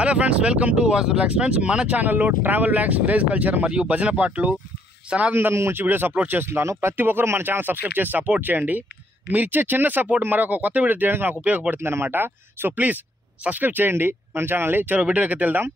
Hello friends, welcome to Vasu blogs. Friends, మన ఛానల్లో travel blogs, village culture మరియు భజన పాటలు, సనాతన ధర్మం గురించి వీడియోస్ అప్లోడ్ చేస్తున్నాను. ప్రతి ఒక్కరు మన ఛానల్ సబ్స్క్రైబ్ చేసి సపోర్ట్ చేయండి. మీరు ఇచ్చే చిన్న సపోర్ట్ మరొక కొత్త వీడియో చేయడానికి నాకు ఉపయోగపడుతుంది అనమాట. సో ప్లీజ్ సబ్స్క్రైబ్ చేయండి మన ఛానల్ని. చలో వీడియోకి వెళ్దాం.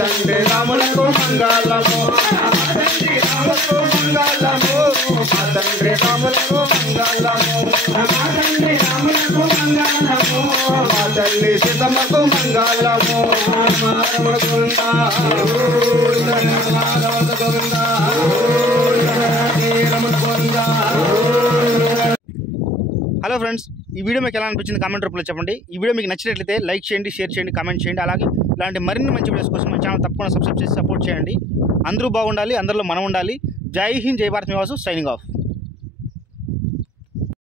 తండ్రి రాములకు మంగళము తండ్రి రాములకు మంగళము తండ్రి రాములకు మంగళము తండ్రి రాములకు మంగళము తల్లి సీతమ్మకు మంగళము హలో ఫ్రెండ్స్, ఈ వీడియో మీకు ఎలా అనిపించింది కామెంట్ రూపంలో చెప్పండి. ఈ వీడియో మీకు నచ్చినట్లయితే లైక్ చేయండి, షేర్ చేయండి, కామెంట్ చేయండి. అలాగే ఇలాంటి మరిన్ని మంచి వీడియోస్ కోసం మన ఛానల్ తప్పకుండా సబ్స్క్రైబ్ చేసి సపోర్ట్ చేయండి. అందరూ బాగుండాలి, అందరిలో మనం ఉండాలి. జై హింద్, జై భారత్ నివాసు, సైనింగ్ ఆఫ్.